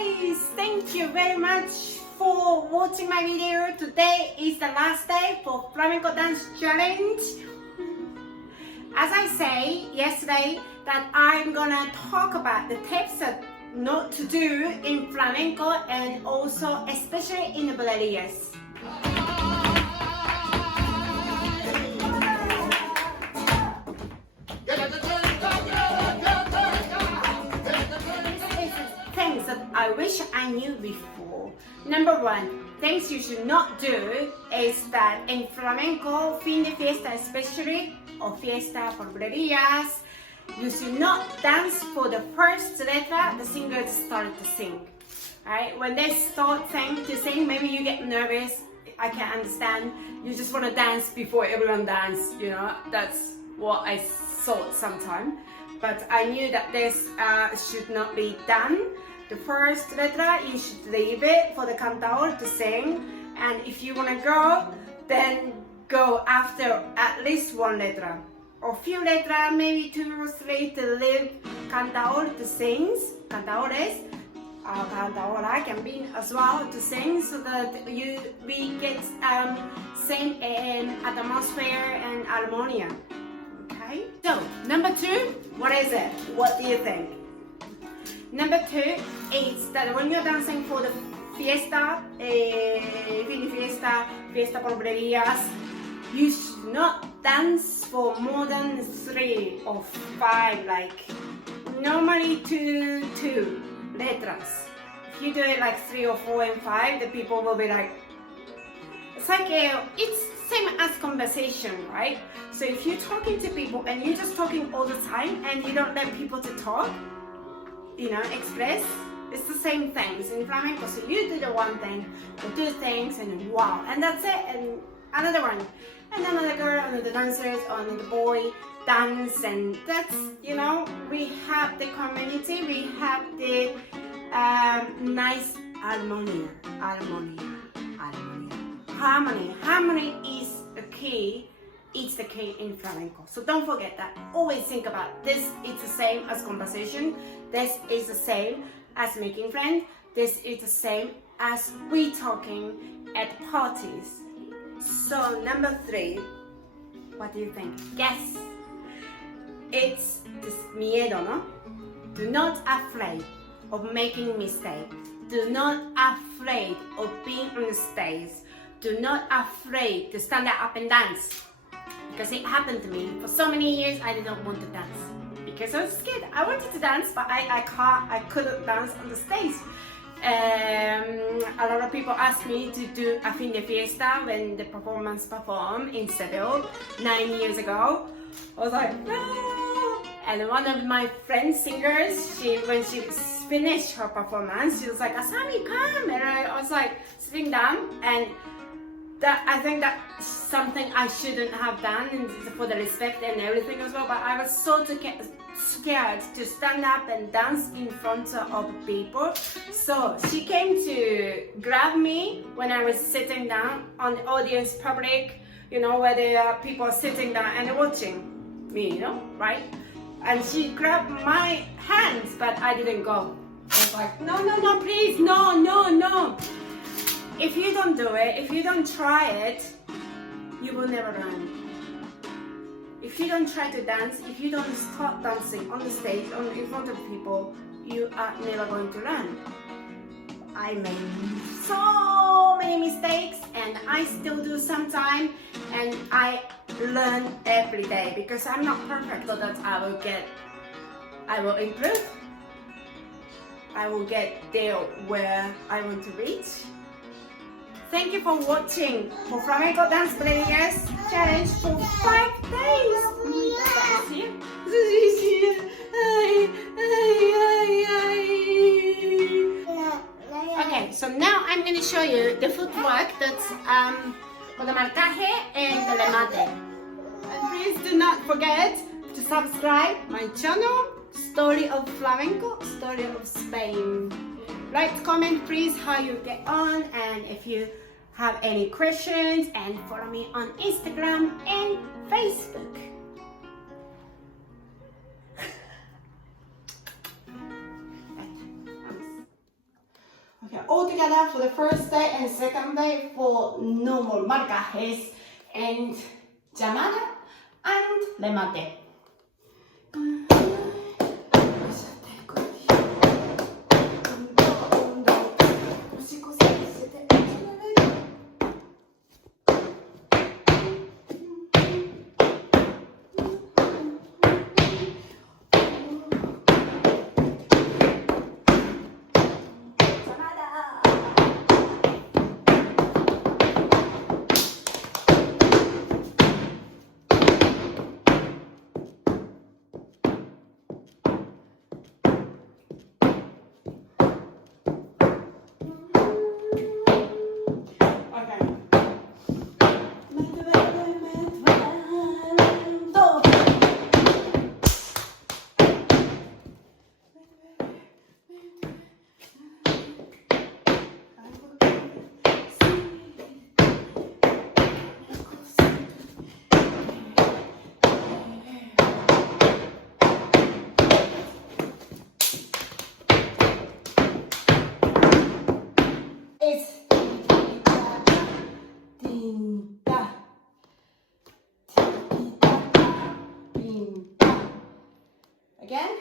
guys, thank you very much for watching my video. Today is the last day for Flamenco Dance Challenge. As I say yesterday, that I'm gonna talk about the tips that not to do in flamenco and also especially in the bulerías. Things that I wish I knew before. Number one, things you should not do is that in flamenco, fin de fiesta especially, or fiesta for bulerías, you should not dance for the first letra the singers start to sing. Right? When they start to sing, maybe you get nervous. I can understand. You just want to dance before everyone dance. You know, that's what I thought sometimes. But I knew that this should not be done. The first letra, you should leave it for the cantador to sing. And if you want to go, then go after at least one letra. Or few letra, maybe 2 or 3 to leave cantador to sing. Cantadores, cantadora can be as well to sing, so that we get same atmosphere and harmonia. Okay. So number 2, what is it? What do you think? Number 2 is that when you're dancing for the fiesta, fiesta por bulerías, you should not dance for more than 3 or 5, like normally 2 letras. If you do it like 3 or 4 and 5, the people will be like, it's like it's same as conversation, right? So if you're talking to people and you're just talking all the time and you don't let people to talk, you know, express, it's the same things in flamenco. So you do the one thing, or 2 things, and wow, and that's it, and another one, and another girl, another dancers, or another boy dance, and that's, you know, we have the community, we have the nice harmony. Harmony is the key. It's the key in flamenco. So don't forget that. Always think about this. It's the same as conversation. This is the same as making friends. This is the same as we talking at parties. So number 3, what do you think? Guess. It's this miedo, no? Do not afraid of making mistakes. Do not afraid of being on the stage. Do not afraid to stand up and dance. Because it happened to me. For so many years, I didn't want to dance. Because I was scared. I wanted to dance, but I couldn't dance on the stage. A lot of people asked me to do a fin de fiesta when the performance performed in Seville 9 years ago. I was like, no. And one of my friends, singers, when she finished her performance, she was like, ASAMI, come. And I was like sitting down, and I think that's something I shouldn't have done, and for the respect and everything as well. But I was so scared to stand up and dance in front of people. So she came to grab me when I was sitting down on the audience public, you know, where there are people sitting down and watching me, you know, right? And she grabbed my hands, but I didn't go. I was like, no, please, no. If you don't do it, if you don't try it, you will never learn. If you don't try to dance, if you don't start dancing on the stage, in front of people, you are never going to learn. I made so many mistakes, and I still do sometimes, and I learn every day, because I'm not perfect, so that I will improve. I will get there where I want to reach. Thank you for watching for Flamenco Dance Bulerías Challenge for 5 days. Okay, so now I'm going to show you the footwork that's for the marcaje and the remate. And please do not forget to subscribe my channel, Story of Flamenco, Story of Spain. Write, comment please how you get on, and if you have any questions, and follow me on Instagram and Facebook. all together for the first day and second day for normal marcajes and llamada and remate. Again.